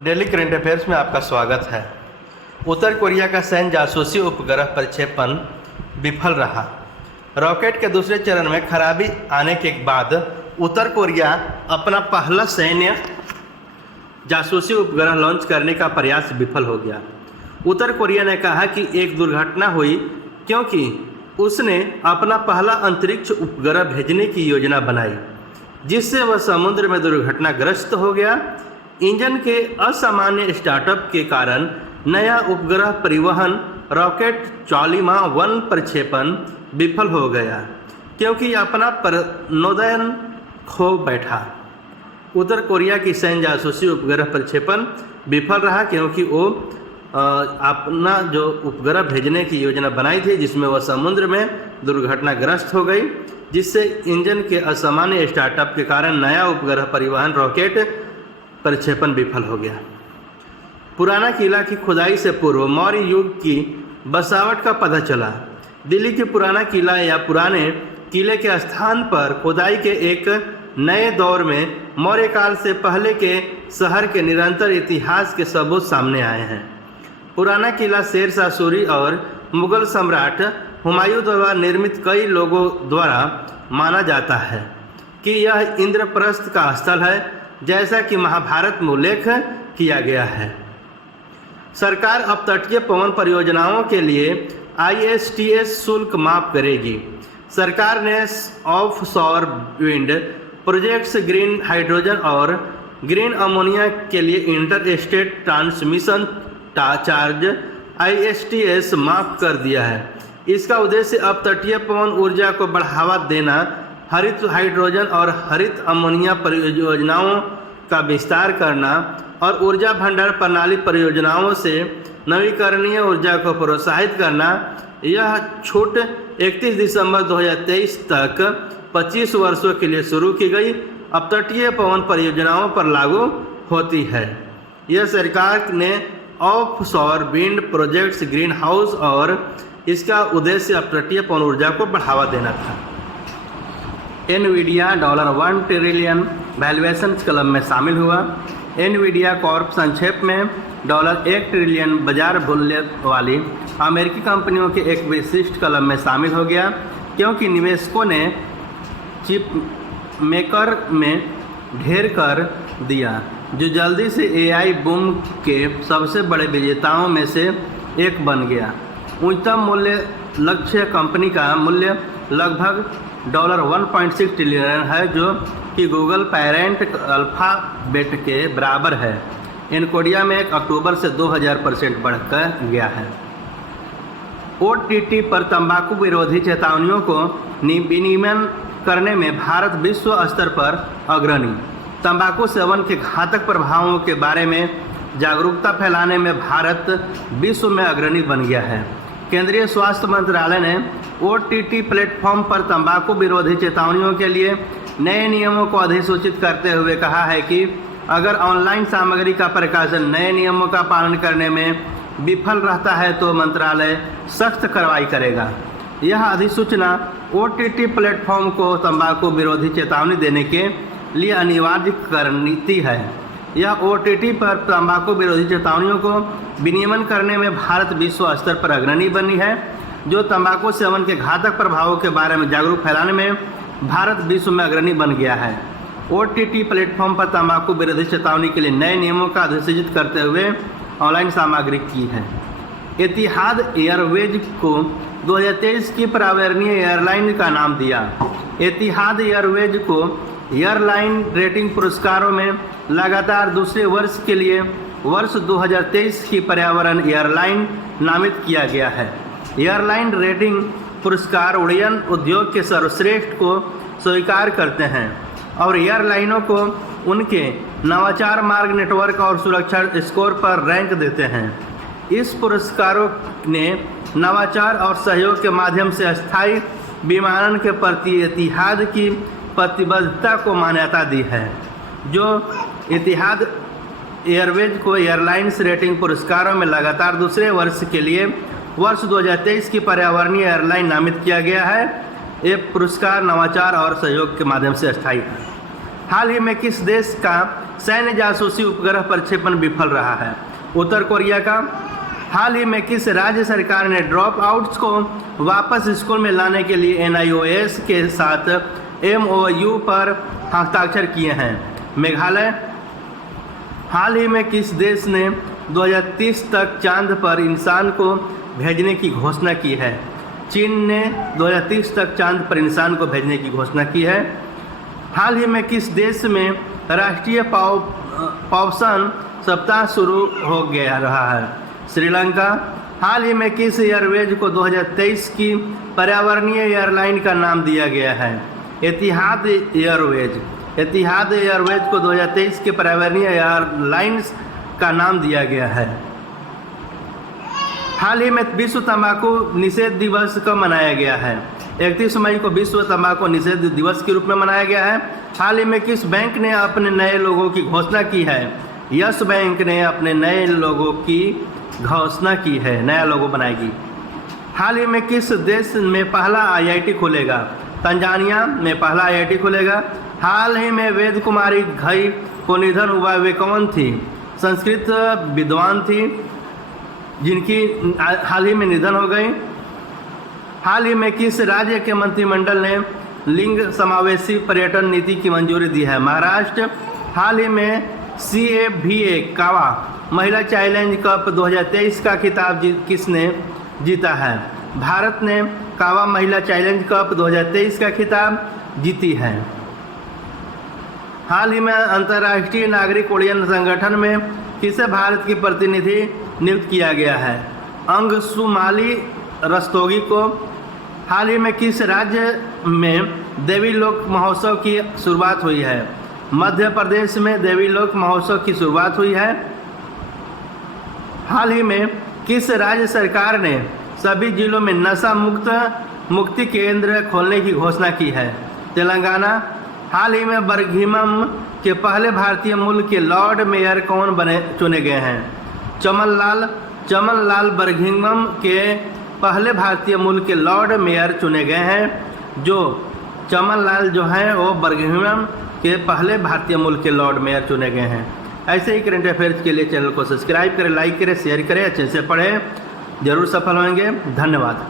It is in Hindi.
डेली करंट अफेयर्स में आपका स्वागत है। उत्तर कोरिया का सैन्य जासूसी उपग्रह प्रक्षेपण विफल रहा। रॉकेट के दूसरे चरण में खराबी आने के बाद उत्तर कोरिया अपना पहला सैन्य जासूसी उपग्रह लॉन्च करने का प्रयास विफल हो गया। उत्तर कोरिया ने कहा कि एक दुर्घटना हुई क्योंकि उसने अपना पहला अंतरिक्ष उपग्रह भेजने की योजना बनाई, जिससे वह समुद्र में दुर्घटनाग्रस्त हो गया। इंजन के असामान्य स्टार्टअप के कारण नया उपग्रह परिवहन रॉकेट 44वां प्रक्षेपण विफल हो गया क्योंकि अपना प्रणोदन खो बैठा। उत्तर कोरिया की सैन्य जासूसी उपग्रह प्रक्षेपण विफल रहा क्योंकि वो अपना जो उपग्रह भेजने की योजना बनाई थी, जिसमें वह समुद्र में दुर्घटनाग्रस्त हो गई, जिससे इंजन के असामान्य स्टार्टअप के कारण नया उपग्रह परिवहन रॉकेट प्रक्षेपण विफल हो गया। पुराना किला की खुदाई से पूर्व मौर्य युग की बसावट का पता चला। दिल्ली के पुराना किला या पुराने किले के स्थान पर खुदाई के एक नए दौर में मौर्य काल से पहले के शहर के निरंतर इतिहास के सबूत सामने आए हैं। पुराना किला शेर शाह सूरी और मुगल सम्राट हुमायूं द्वारा निर्मित कई लोगों द्वारा माना जाता है कि यह इंद्रप्रस्थ का स्थल है, जैसा कि महाभारत में उल्लेख किया गया है। सरकार अब तटीय पवन परियोजनाओं के लिए ISTS शुल्क माफ करेगी। सरकार ने offshore wind projects, green hydrogen और ग्रीन अमोनिया के लिए inter state transmission charge ISTS माफ कर दिया है। इसका उद्देश्य अब तटीय पवन ऊर्जा को बढ़ावा देना, हरित हाइड्रोजन और हरित अमोनिया परियोजनाओं का विस्तार करना और ऊर्जा भंडार प्रणाली परियोजनाओं से नवीकरणीय ऊर्जा को प्रोत्साहित करना। यह छूट 31 दिसंबर 2023 तक 25 वर्षों के लिए शुरू की गई अब तटीय पवन परियोजनाओं पर लागू होती है। यह सरकार ने offshore wind projects, green house और इसका उद्देश्य अब तटीय पवन ऊर्जा को बढ़ावा देना था। एनवीडिया $1 ट्रिलियन वैल्यूएशन क्लब में शामिल हुआ। एनवीडिया कॉर्प संक्षेप में $1 ट्रिलियन बाजार मूल्य वाली अमेरिकी कंपनियों के एक विशिष्ट क्लब में शामिल हो गया क्योंकि निवेशकों ने चिप मेकर में ढेर कर दिया, जो जल्दी से AI बूम के सबसे बड़े विजेताओं में से एक बन गया। उच्चतम मूल्य लक्ष्य कंपनी का मूल्य लगभग $1.6 ट्रिलियन है, जो कि गूगल पेरेंट अल्फाबेट के बराबर है। एनकोडिया में 1 अक्टूबर से 2000% बढ़कर गया है। OTT पर तंबाकू विरोधी चेतावनियों को विनियमन करने में भारत विश्व स्तर पर अग्रणी। तंबाकू सेवन के घातक प्रभावों के बारे में जागरूकता फैलाने में भारत विश्व में अग्रणी बन गया है। केंद्रीय स्वास्थ्य मंत्रालय ने OTT प्लेटफॉर्म पर तंबाकू विरोधी चेतावनियों के लिए नए नियमों को अधिसूचित करते हुए कहा है कि अगर ऑनलाइन सामग्री का प्रकाशन नए नियमों का पालन करने में विफल रहता है तो मंत्रालय सख्त कार्रवाई करेगा। यह अधिसूचना OTT प्लेटफॉर्म को तंबाकू विरोधी चेतावनी देने के लिए अनिवार्य करती है। यह OTT पर तंबाकू विरोधी चेतावनियों को विनियमन करने में भारत विश्व स्तर पर अग्रणी बनी है, जो तंबाकू सेवन के घातक प्रभावों के बारे में जागरूक फैलाने में भारत विश्व में अग्रणी बन गया है। OTT प्लेटफॉर्म पर तंबाकू विरोधी चेतावनी के लिए नए नियमों का अधिसूचित करते हुए ऑनलाइन सामग्री की है। एतिहाद एयरवेज को 2023 की पर्यावरणीय एयरलाइन का नाम दिया। एतिहाद एयरवेज को एयरलाइन रेटिंग पुरस्कारों में लगातार दूसरे वर्ष के लिए वर्ष 2023 की पर्यावरण एयरलाइन नामित किया गया है। एयरलाइन रेटिंग पुरस्कार उड़ान उद्योग के सर्वश्रेष्ठ को स्वीकार करते हैं और एयरलाइनों को उनके नवाचार, मार्ग, नेटवर्क और सुरक्षा स्कोर पर रैंक देते हैं। इस पुरस्कारों ने नवाचार और सहयोग के माध्यम से अस्थायी विमानन के प्रति एतिहाद की प्रतिबद्धता को मान्यता दी है, जो एतिहाद एयरवेज को एयरलाइंस रेटिंग पुरस्कारों में लगातार दूसरे वर्ष के लिए वर्ष 2023 की पर्यावरणीय एयरलाइन नामित किया गया है। ये पुरस्कार नवाचार और सहयोग के माध्यम से अस्थायी है। हाल ही में किस देश का सैन्य जासूसी उपग्रह प्रक्षेपण विफल रहा है। उत्तर कोरिया का हाल ही में किस राज्य सरकार ने ड्रॉप आउट्स को वापस स्कूल में लाने के लिए NIOS के साथ MOU पर हस्ताक्षर किए हैं? मेघालय। हाल ही में किस देश ने 2030 तक चांद पर इंसान को भेजने की घोषणा की है? चीन ने 2030 तक चांद पर इंसान को भेजने की घोषणा की है। हाल ही में किस देश में राष्ट्रीय पॉप्सन सप्ताह शुरू हो गया रहा है? श्रीलंका। हाल ही में किस एयरवेज को 2023 की पर्यावरणीय एयरलाइन का नाम दिया गया है? एतिहाद एयरवेज। एतिहाद एयरवेज को 2023 के पर्यावरणीय एयरलाइंस का नाम दिया गया है। हाल ही में विश्व तंबाकू निषेध दिवस कब मनाया गया है? 31 मई को विश्व तंबाकू निषेध दिवस के रूप में मनाया गया है। हाल ही में किस बैंक ने अपने नए लोगों की घोषणा की है? यस बैंक ने अपने नए लोगों की घोषणा की है, नया लोगो बनाएगी। हाल ही में किस देश में पहला IIT खुलेगा? तंजानिया में पहला IIT खुलेगा। हाल ही में वेद कुमारी घई को निधन हुआ, वे कौन थी? संस्कृत विद्वान थी जिनकी हाल ही में निधन हो गई। हाल ही में किस राज्य के मंत्रिमंडल ने लिंग समावेशी पर्यटन नीति की मंजूरी दी है? महाराष्ट्र। हाल ही में CFVA कावा महिला चैलेंज कप 2023 का खिताब किसने जीता है? भारत ने कावा महिला चैलेंज कप 2023 का खिताब जीती है। हाल ही में अंतर्राष्ट्रीय नागरिक उड्डयन संगठन में किसे भारत की प्रतिनिधि नियुक्त किया गया है? अंगुशुमाली रस्तोगी को। हाल ही में किस राज्य में देवी लोक महोत्सव की शुरुआत हुई है? मध्य प्रदेश में देवी लोक महोत्सव की शुरुआत हुई है। हाल ही में किस राज्य सरकार ने सभी जिलों में नशा मुक्ति केंद्र खोलने की घोषणा की है? तेलंगाना। हाल ही में बर्मिंघम के पहले भारतीय मूल के लॉर्ड मेयर कौन चुने गए हैं? चमन लाल बर्मिंघम के पहले भारतीय मूल के लॉर्ड मेयर चुने गए हैं। जो चमन लाल जो हैं वो बर्मिंघम के पहले भारतीय मूल के लॉर्ड मेयर चुने गए हैं। ऐसे ही करंट अफेयर्स के लिए चैनल को सब्सक्राइब करें, लाइक करें, शेयर करें, अच्छे से पढ़ें, जरूर सफल होंगे। धन्यवाद।